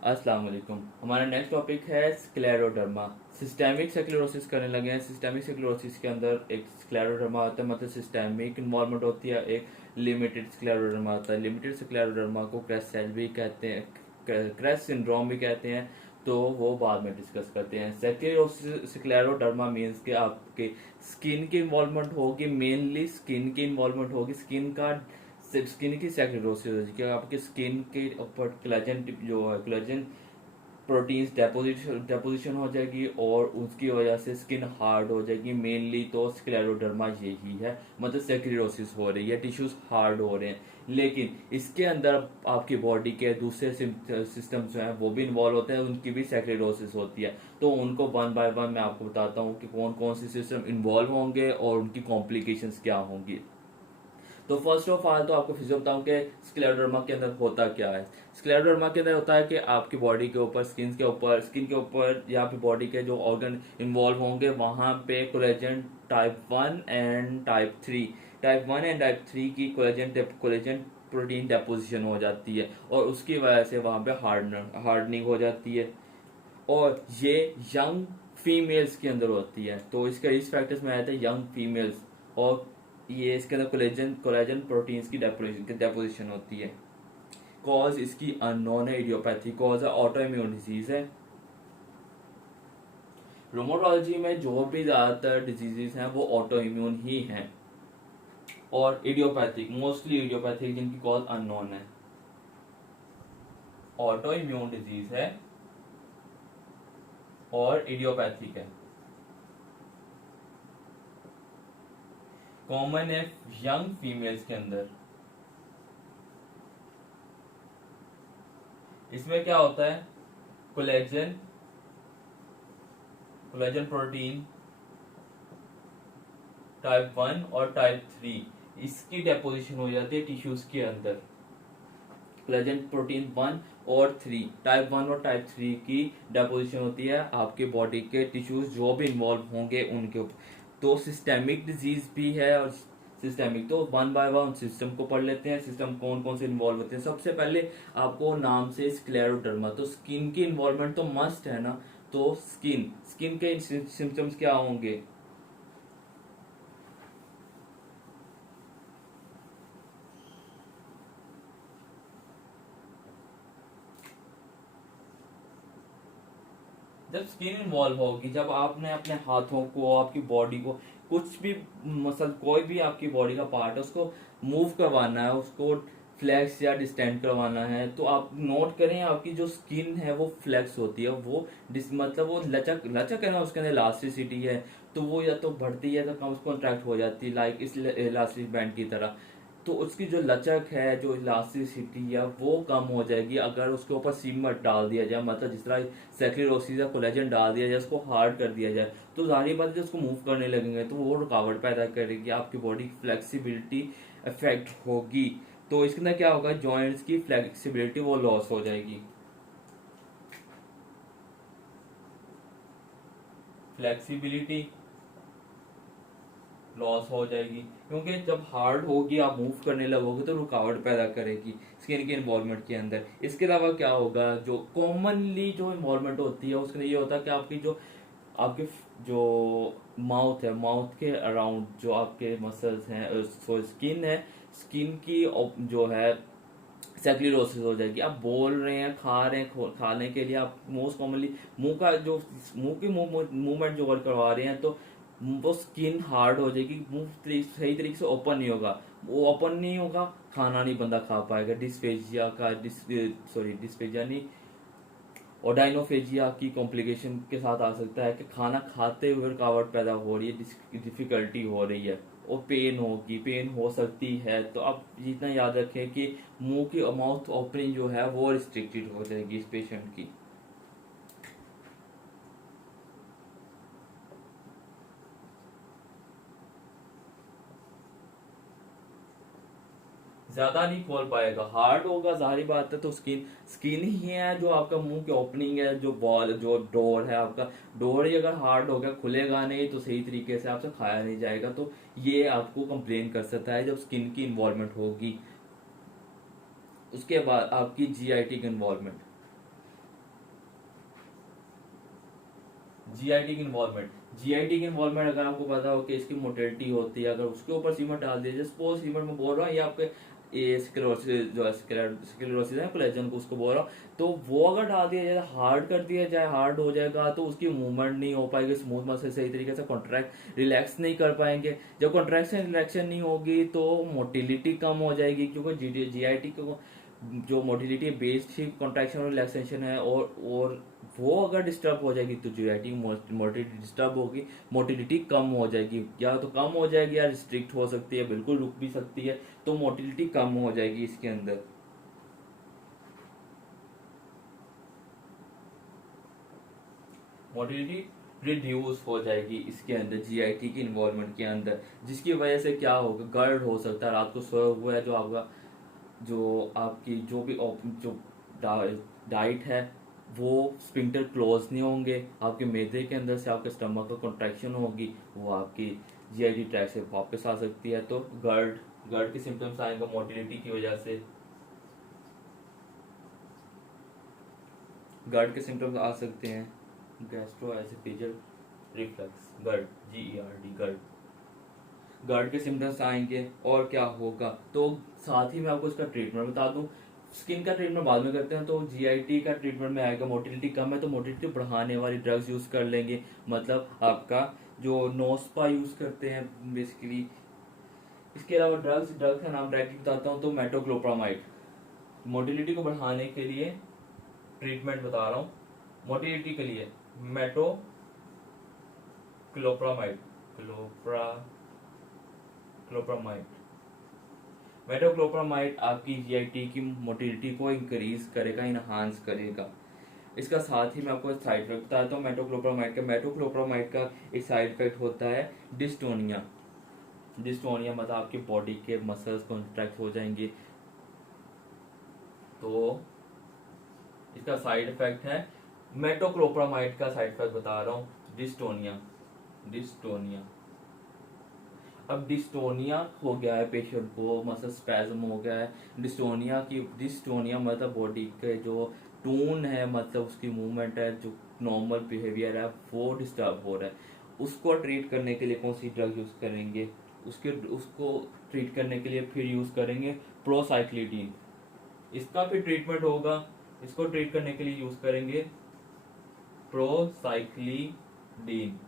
अस्सलाम वालेकुम। हमारा नेक्स्ट टॉपिक है स्क्लेरोडर्मा। सिस्टेमिक स्क्लेरोसिस करने लगे हैं। सिस्टेमिक स्क्लेरोसिस के अंदर एक स्क्लेरोडर्मा होता है, मतलब सिस्टेमिक इन्वॉल्वमेंट होती है, एक लिमिटेड स्क्लेरोडर्मा होता है। लिमिटेड स्क्लेरोडर्मा को क्रैश सेल भी कहते हैं, क्रैश सिंड्रोम भी कहते हैं, तो वो बाद में डिस्कस करते हैं। स्क्लेरोडर्मा मीन्स कि आपके स्किन की इन्वॉल्वमेंट होगी, मेनली स्किन की इन्वॉल्वमेंट होगी, स्किन की सैक्रोसिस होगी कि आपके स्किन के ऊपर कोलेजन जो है कोलेजन प्रोटीन्स डेपोजिशन हो जाएगी और उसकी वजह से स्किन हार्ड हो जाएगी। मेनली तो स्क्लेरोडर्मा यही है, मतलब सेक्रोसिस हो रही है, टिश्यूज हार्ड हो रहे हैं। लेकिन इसके अंदर आपकी बॉडी के दूसरे सिस्टम जो हैं वो भी इन्वॉल्व होते हैं, उनकी भी सेक्रोसिस होती है। तो उनको वन बाय वन मैं आपको बताता हूँ कि कौन कौन से सिस्टम इन्वॉल्व होंगे और उनकी कॉम्प्लिकेशंस क्या होंगी। तो फर्स्ट ऑफ ऑल तो आपको फिजियो बताऊं कि स्क्लेरोडर्मा के अंदर होता क्या है। स्क्लेरोडर्मा के अंदर होता है कि आपकी बॉडी के ऊपर, स्किन के ऊपर या फिर बॉडी के जो ऑर्गन इन्वॉल्व होंगे वहां पे कोलेजन टाइप 1 एंड टाइप 3 की कोलेजन प्रोटीन डेपोजिशन हो जाती है और उसकी वजह से वहां पे हार्डनिंग हो जाती है। और ये यंग फीमेल्स के अंदर होती है, तो इसके रिस्क फैक्टर्स में आए थे यंग फीमेल्स। और ये इसके अंदर कोलेजन कोलेजन प्रोटीन्स की डेपोजिशन होती है। कॉज इसकी अननोन है, इडियोपैथी कॉज है, ऑटो इम्यून डिजीज है। रोमोटोलॉजी में जो भी ज्यादातर डिजीजेस हैं वो ऑटो इम्यून ही हैं और इडियोपैथिक, मोस्टली इडियोपैथिक, जिनकी कॉज अननोन है। ऑटो इम्यून डिजीज है और इडियोपैथिक है। कॉमन है यंग फीमेल्स के अंदर। इसमें क्या होता है, कोलेजन कोलेजन प्रोटीन टाइप 1 और टाइप 3 इसकी डेपोजिशन हो जाती है टिश्यूज के अंदर। कोलेजन प्रोटीन 1 और 3, टाइप 1 और टाइप 3 की डेपोजिशन होती है आपके बॉडी के टिश्यूज जो भी इन्वॉल्व होंगे उनके ऊपर। तो सिस्टेमिक डिजीज भी है और सिस्टेमिक, तो वन बाय वन सिस्टम को पढ़ लेते हैं। सिस्टम कौन कौन से इन्वॉल्व होते हैं। सबसे पहले आपको नाम से स्क्लेरोडर्मा, तो स्किन की इन्वॉल्वमेंट तो मस्ट है ना। तो स्किन स्किन के सिम्टम्स क्या होंगे। जब स्किन इन्वॉल्व होगी, जब आपने अपने हाथों को, आपकी बॉडी को, कुछ भी मसल, कोई भी आपकी बॉडी का पार्ट है उसको मूव करवाना है, उसको फ्लेक्स या डिस्टेंड करवाना है, तो आप नोट करें आपकी जो स्किन है वो फ्लेक्स होती है, वो मतलब वो लचक लचक है ना, उसके अंदर इलास्टिसिटी है, तो वो या तो बढ़ती है तो कम कॉन्ट्रैक्ट हो जाती है, लाइक इस इलास्टिक बैंड की तरह। तो उसकी जो लचक है, जो इलास्टिसिटी है, वो कम हो जाएगी अगर उसके ऊपर सीमेंट डाल दिया जाए, मतलब जिस तरह सेक्रोसिस या कोलेजन डाल दिया जाए, उसको हार्ड कर दिया जाए, तो जाहिर बात है उसको मूव करने लगेंगे तो वो रुकावट पैदा करेगी, आपकी बॉडी की फ्लेक्सिबिलिटी अफेक्ट होगी। तो इसके अंदर क्या होगा, जॉइंट्स की फ्लेक्सिबिलिटी वो लॉस हो जाएगी, फ्लेक्सिबिलिटी लॉस हो जाएगी, क्योंकि जब हार्ड होगी आप मूव करने लगोगे तो रुकावट पैदा करेगी स्किन के इन्वॉल्वमेंट के अंदर। इसके अलावा क्या होगा, जो कॉमनली जो इन्वॉल्वमेंट होती है उसके लिए ये होता है कि आपके जो माउथ है, माउथ के अराउंड जो आपके मसल्स हैं, सो स्किन है, स्किन की जो है सेक्लिरोसिस हो जाएगी। आप बोल रहे हैं, खा रहे हैं, खाने के लिए आप मोस्ट कॉमनली मुंह का जो मुंह की मूवमेंट जो वर्क करवा रहे हैं, तो वो स्किन हार्ड हो जाएगी, मुंह सही तरीके से ओपन नहीं होगा, वो ओपन नहीं होगा, खाना नहीं बंदा खा पाएगा। डिस्फेजिया नहीं, ओडाइनोफेजिया की कॉम्प्लिकेशन के साथ आ सकता है कि खाना खाते हुए रुकावट पैदा हो रही है, डिफिकल्टी हो रही है और पेन हो सकती है। तो आप जितना याद रखें कि मुंह की माउथ ओपनिंग जो है वो रिस्ट्रिक्टेड हो जाएगी इस पेशेंट की। ज्यादा नहीं खोल पाएगा, हार्ड होगा, जाहिर बात है। तो स्किन स्किन ही है जो आपका मुंह की ओपनिंग है, जो बॉल जो डोर है आपका, डोर ही अगर हार्ड हो गया, खुलेगा नहीं तो सही तरीके से आपसे खाया नहीं जाएगा। तो ये आपको कंप्लेन कर सकता है जब स्किन की इन्वॉल्वमेंट होगी। उसके बाद आपकी जीआईटी की इन्वॉल्वमेंट, जीआईटी की इन्वॉल्वमेंट, जीआईटी की इन्वॉल्वमेंट अगर आपको पता हो कि इसकी मोटिलिटी होती है, अगर उसके ऊपर सीमेंट डाल दीजिए, सपोज सीमेंट में बोल रहा हूँ, ये आपके ये स्क्लेरोसिस जो है स्क्लेरोसिस है कोलेजन को, उसको बोल रहा हूँ, तो वो अगर डाल दिया जाए, हार्ड कर दिया जाए, हार्ड हो जाएगा तो उसकी मूवमेंट नहीं हो पाएगी, स्मूथ मसल सही तरीके से कॉन्ट्रैक्ट रिलैक्स नहीं कर पाएंगे। जब कॉन्ट्रैक्शन रिलैक्शन नहीं होगी तो मोटिलिटी कम हो जाएगी, क्योंकि जीआईटी को जो मोटिलिटी बेस्ड ही कॉन्ट्रैक्शन और रिलैक्सेशन है, और वो अगर डिस्टर्ब हो जाएगी तो जीआईटी मोटिलिटी डिस्टर्ब होगी, मोटिलिटी कम हो जाएगी, या तो कम हो जाएगी या रिस्ट्रिक्ट हो सकती है, बिल्कुल रुक भी सकती है, तो मोटिलिटी कम हो जाएगी इसके अंदर। मोटिलिटी रिड्यूस हो जाएगी इसके अंदर जीआईटी की इन्वॉल्वमेंट के अंदर, जिसकी वजह से क्या होगा, गर्ड हो सकता है, रात को सोया हुआ है जो आपका जो आपकी जो भी जो डाइट है वो स्पिंक्टर क्लोज नहीं होंगे, आपके मैदे के अंदर से आपके स्टमक का कॉन्ट्रैक्शन होगी, वो आपकी जीआईटी ट्रैक से वापस आ सकती है, तो गर्ड गर्ड के सिम्टम्स आएंगे मोटिलिटी की वजह से, गर्ड के सिम्टम्स आ सकते हैं, गैस्ट्रोएसोफेजियल रिफ्लक्स, गर्ड, GERD, गर्ड, गर्ड के सिम्टम्स आएंगे। और क्या होगा, तो साथ ही मैं आपको इसका ट्रीटमेंट बता दूं, स्किन का ट्रीटमेंट बाद में करते हैं, तो जीआईटी का ट्रीटमेंट में आएगा, मोटिलिटी कम है तो मोटिलिटी बढ़ाने वाली ड्रग्स यूज कर लेंगे, मतलब आपका जो नोस्पा यूज करते हैं बेसिकली। इसके अलावा ड्रग्स ड्रग्स का नाम डायरेक्टली बताता हूँ, तो मेटोक्लोप्रामाइड, मोटिलिटी को बढ़ाने के लिए ट्रीटमेंट बता रहा हूँ, मोटिलिटी के लिए मेटोक्लोप्रामाइड, क्लोप्रामाइड, मेटोक्लोप्रामाइड आपकी जीआईटी की मोटिलिटी को इंक्रीज करेगा, इनहांस करेगा। इसका साथ ही मैं आपको साइड इफेक्ट बताता हूँ मेटोक्लोप्रामाइड का एक साइड इफेक्ट होता है डिस्टोनिया। डिस्टोनिया मतलब आपकी बॉडी के मसल्स कॉन्ट्रैक्ट हो जाएंगे, तो इसका साइड इफेक्ट है, मेटोक्लोप्रामाइड का साइड इफेक्ट बता रहा हूँ, डिस्टोनिया। डिस्टोनिया, अब डिस्टोनिया हो गया है पेशेंट को, मसल स्पैज्म हो गया है, डिस्टोनिया मतलब बॉडी के जो टोन है, मतलब उसकी मूवमेंट है, जो नॉर्मल बिहेवियर है वो डिस्टर्ब हो रहा है, उसको ट्रीट करने के लिए कौन सी ड्रग यूज करेंगे, उसको ट्रीट करने के लिए फिर यूज करेंगे प्रोसाइक्लिडीन, इसका फिर ट्रीटमेंट होगा, इसको ट्रीट करने के लिए यूज करेंगे प्रोसाइक्लिडीन।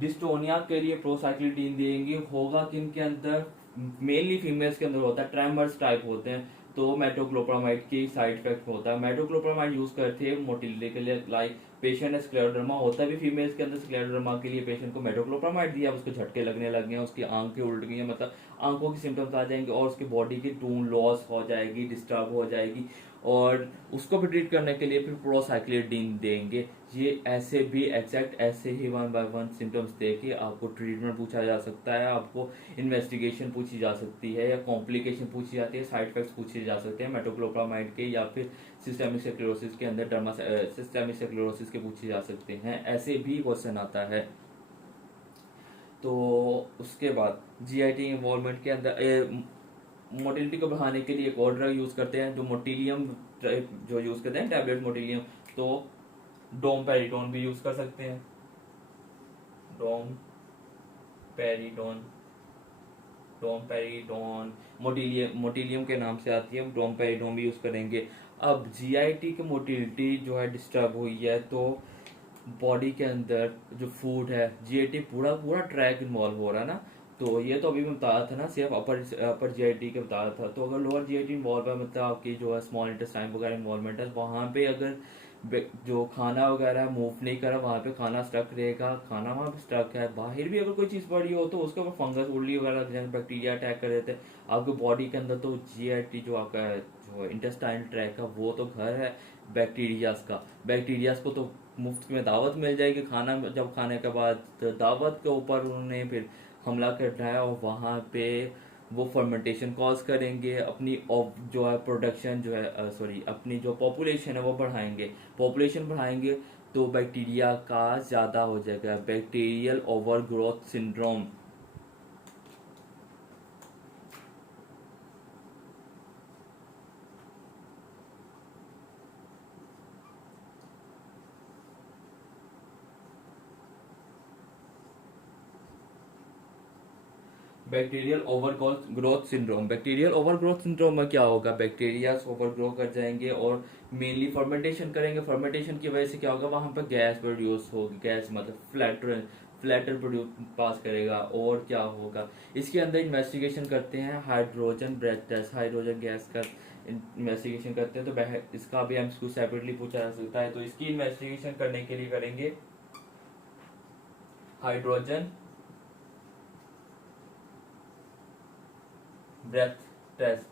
डिस्टोनिया के लिए प्रोसाइक्लिडीन देंगे, होगा किन के अंदर, मेनली फीमेल्स के अंदर होता है, ट्रेमर्स टाइप होते हैं, तो मेटोक्लोप्रामाइड की साइड इफेक्ट होता है, मेटोक्लोप्रामाइड यूज करते हैं मोटिलिटी के लिए, लाइक पेशेंट है स्क्लेरोडर्मा होता भी फीमेल्स के अंदर, स्क्लेरोडर्मा के लिए पेशेंट को मेटोक्लोप्रामाइड दिया, उसको झटके लगने लग गए, उसकी आंखें उल्ट गई, मतलब आंखों की सिम्टम्स आ जाएंगे, और उसकी बॉडी की टून लॉस हो जाएगी, डिस्टर्ब हो जाएगी, और उसको भी ट्रीट करने के लिए फिर प्रोसाइक्लिडीन देंगे। ये ऐसे भी एग्जैक्ट ऐसे ही 1 बाय 1 सिम्टम्स दे के आपको ट्रीटमेंट पूछा जा सकता है, आपको इन्वेस्टिगेशन पूछी जा सकती है, या कॉम्प्लिकेशन पूछी जाती है, साइड इफेक्ट्स पूछे जा सकते हैं मेटोक्लोप्रामाइड के, या फिर सिस्टेमिक स्क्लेरोसिस के अंदर सिस्टेमिक स्क्लेरोसिस के पूछे जा सकते हैं, ऐसे भी क्वेश्चन आता है। तो उसके बाद जीआईटी इन्वॉल्वमेंट के अंदर मोटिलिटी को बढ़ाने के लिए एक और ड्रग यूज करते हैं, जो मोटिलियम जो यूज करते हैं टैबलेट मोटिलियम, तो डोमपेरिडोन भी यूज कर सकते हैं, डोमपेरिडोन, डोमपेरिडोन मोटिलियम के नाम से आती है, डोमपेरिडोन भी यूज करेंगे। अब जीआईटी की मोटिलिटी जो है डिस्टर्ब हुई है, तो बॉडी के अंदर जो फूड है, जीआईटी पूरा पूरा ट्रैक इन्वॉल्व हो रहा है ना, तो ये तो अभी मैं बता रहा था ना, सिर्फ अपर जीआईटी का बता रहा था, तो अगर लोअर जीआईटी इन्वॉल्व है, मतलब आपकी जो है स्मॉल इंटेस्टाइन वगैरह इन्वॉल्वमेंट है, वहाँ पे अगर जो खाना वगैरह मूव नहीं करा, वहाँ पे खाना स्टक रहेगा, खाना वहाँ पे स्टक है, बाहर भी अगर कोई चीज़ पड़ी हो तो उसके ऊपर फंगस उल्ली वगैरह बैक्टीरिया अटैक कर देते हैं आपके बॉडी के अंदर, तो जीआईटी जो आपका जो इंटेस्टाइन ट्रैक है वो तो घर है बैक्टीरियाज का, बैक्टीरियाज को तो मुफ्त में दावत मिल जाएगी, खाना जब खाने के बाद तो दावत के ऊपर उन्होंने फिर हमला करना है, और वहाँ पे वो फर्मेंटेशन कॉज करेंगे, अपनी जो है प्रोडक्शन जो है सॉरी अपनी जो पॉपुलेशन है वो बढ़ाएंगे, पॉपुलेशन बढ़ाएंगे तो बैक्टीरिया का ज़्यादा हो जाएगा, bacterial over growth syndrome. Bacterial over growth syndrome. Bacterial over growth syndrome में क्या होगा, बैक्टीरिया ओवर ग्रो कर जाएंगे और मेनली फर्मेंटेशन करेंगे। फर्मेंटेशन की वजह से क्या होगा, वहां पर गैस प्रोड्यूस होगी, गैस मतलब फ्लैटर प्रोड्यूस पास करेगा। और क्या होगा, इसके अंदर इन्वेस्टिगेशन करते हैं hydrogen breath test, hydrogen gas का इन्वेस्टिगेशन करते हैं। तो इसका भी हमको सेपरेटली पूछा जा सकता है। तो इसकी इन्वेस्टिगेशन करने के लिए करेंगे hydrogen breath test,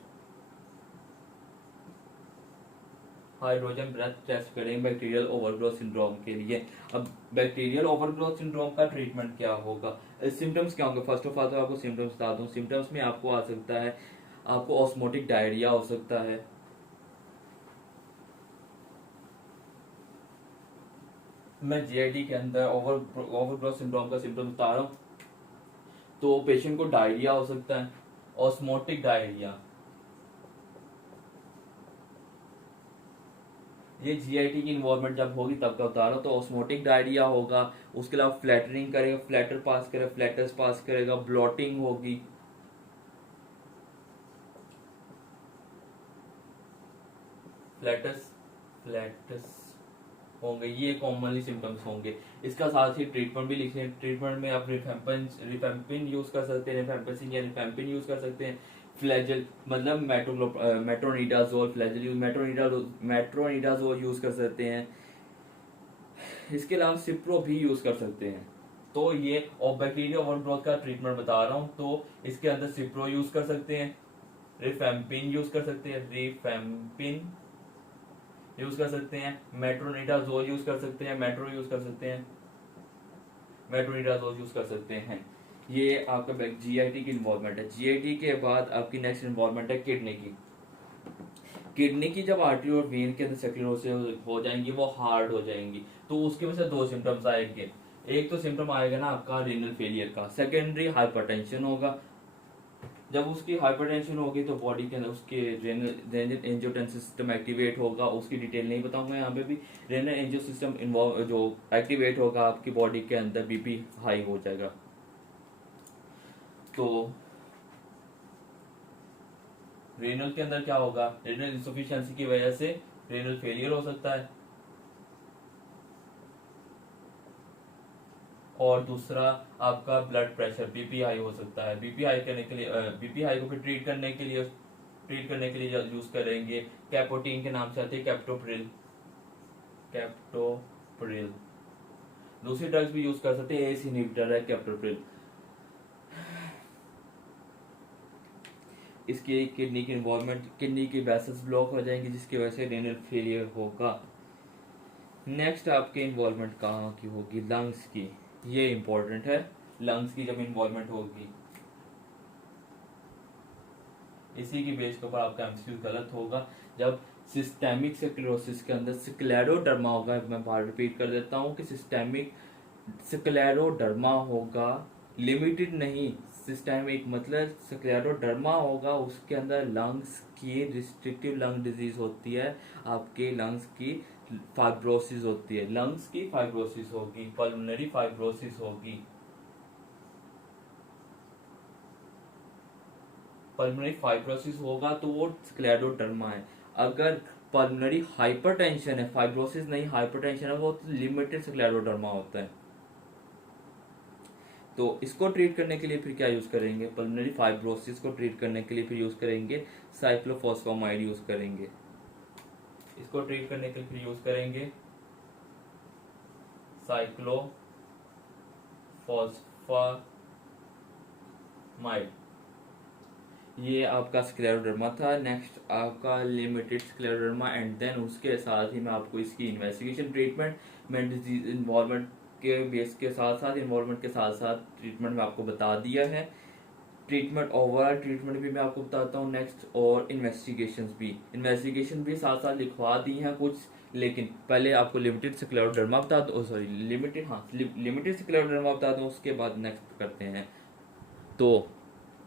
hydrogen breath test करेंगे बैक्टीरियल ओवरग्रोथ सिंड्रोम के लिए। अब बैक्टीरियल ओवरग्रोथ सिंड्रोम का ट्रीटमेंट क्या होगा, सिम्टम्स क्या होंगे। फर्स्ट ऑफ ऑल तो आपको सिम्टम्स बता दूं। सिम्टम्स में आपको आ सकता है, आपको ऑस्मोटिक डायरिया हो सकता है, मैं जीआईडी के अंदर ओवरग्रोथ सिंड्रोम का सिम्टम बता रहा हूँ। तो पेशेंट को डायरिया हो सकता है, ऑस्मोटिक डायरिया, ये जीआईटी की इन्वॉल्वमेंट जब होगी तब का बता रहा हूँ। तो ऑस्मोटिक डायरिया होगा, उसके अलावा फ्लैटरिंग करेगा, फ्लैटर्स पास करेगा, ब्लॉटिंग होगी, फ्लैटस फ्लैटस होंगे, ये कॉमनली सिम्टम्स होंगे। इसका साथ ही ट्रीटमेंट भी लिखे हैं। ट्रीटमेंट में आप रिफेम्पिन यूज कर सकते हैं, रिफेम्पिसिन या रिफेम्पिन यूज कर सकते हैं। फ्लैजल मतलब मेट्रोनिडाजोल, फ्लैजल मेट्रोनिडाजोल यूज कर सकते हैं। इसके अलावा सिप्रो भी यूज कर सकते हैं। तो ये और बैक्टीरिया ओवरग्रोथ का ट्रीटमेंट बता रहा हूँ। तो इसके अंदर सिप्रो यूज कर सकते हैं, रिफेम्पिन यूज कर सकते हैं, रिफेम्पिन यूज कर सकते हैं, मेट्रोनिडाजोल यूज कर सकते हैं, मेट्रोनिडाजोल यूज कर सकते हैं। ये आपका जीआईटी की इन्वॉल्वमेंट है। जीआईटी के बाद आपकी नेक्स्ट इन्वॉल्वमेंट है किडनी की। किडनी की जब आर्टरी और वेन के अंदर सेक्युलोसिस हो जाएंगी, वो हार्ड हो जाएंगी, तो उसकी वजह से दो सिम्टम्स आएंगे। एक तो सिम्टम आएगा ना आपका रीनल फेलियर का, सेकेंडरी हाइपरटेंशन होगा। जब उसकी हाइपरटेंशन होगी तो बॉडी के अंदर उसके रेनल एंजियोटेंसिन सिस्टम एक्टिवेट होगा। उसकी डिटेल नहीं बताऊंगा यहाँ पे भी। रेनल एंजियो सिस्टम इन्वॉल्व जो एक्टिवेट होगा, आपकी बॉडी के अंदर बीपी हाई हो जाएगा। तो रेनल के अंदर क्या होगा, रेनल इंसुफिशियंसी की वजह से रेनल फेलियर हो सकता है। और दूसरा आपका ब्लड प्रेशर, बीपी हाई हो सकता है। बीपी हाई करने के लिए बीपी हाई को फिर ट्रीट करने के लिए यूज करेंगे कैपोटीन के नाम से आती है कैप्टोप्रिल। दूसरी ड्रग्स भी यूज कर सकते हैं, एस इनहिबिटर है कैप्टोप्रिल। इसकी किडनी की इन्वॉल्वमेंट, किडनी की वेसल्स ब्लॉक हो जाएंगी, जिसकी वजह से रेनल फेलियर होगा। नेक्स्ट आपकी इन्वॉल्वमेंट कहाँ की होगी, लंग्स की। ये इंपॉर्टेंट है, लंग्स की जब इन्वॉल्वमेंट होगी, इसी की बेस के ऊपर आपका एमसीक्यू गलत होगा। जब सिस्टेमिक स्क्लेरोसिस के अंदर स्क्लेरोडर्मा होगा, मैं बार रिपीट कर देता हूँ कि सिस्टेमिक स्क्लेरोडर्मा होगा, लिमिटेड नहीं, सिस्टेमिक मतलब स्क्लेरोडर्मा होगा, उसके अंदर लंग्स की रिस्ट्रिक्टिव लंग डिजीज होती है, आपके लंग्स की फाइब्रोसिस होती है, लंग्स की फाइब्रोसिस होगी, पल्मोनरी फाइब्रोसिस होगी। पल्मोनरी फाइब्रोसिस होगा तो वो स्क्लेरोडर्मा है। अगर पल्मोनरी हाइपरटेंशन है, फाइब्रोसिस नहीं हाइपरटेंशन है, वो तो लिमिटेड स्क्लेरोडर्मा होता है। तो इसको ट्रीट करने के लिए फिर क्या यूज करेंगे, पल्मोनरी फाइब्रोसिस को ट्रीट करने के लिए फिर यूज करेंगे साइक्लोफॉस्फामाइड यूज करेंगे। इसको ट्रीट करने के लिए फिर यूज करेंगे साइक्लोफॉस्फामाइड। ये आपका स्क्लेरोडर्मा था। नेक्स्ट आपका लिमिटेड स्क्लेरोडर्मा, एंड देन उसके साथ ही मैं आपको इसकी इन्वेस्टिगेशन, ट्रीटमेंट, मैं डिजीज इन्वॉल्वमेंट के बेस के साथ साथ इन्वॉल्वमेंट के साथ साथ ट्रीटमेंट में आपको बता दिया है। ट्रीटमेंट ओवरऑल ट्रीटमेंट भी मैं आपको बताता हूँ नेक्स्ट, और इन्वेस्टिगेशन भी साथ साथ लिखवा दी हैं कुछ। लेकिन पहले आपको लिमिटेड स्क्लेरोडर्मा बता दो, लिमिटेड स्क्लेरोडर्मा बता दूं, उसके बाद नेक्स्ट करते हैं। तो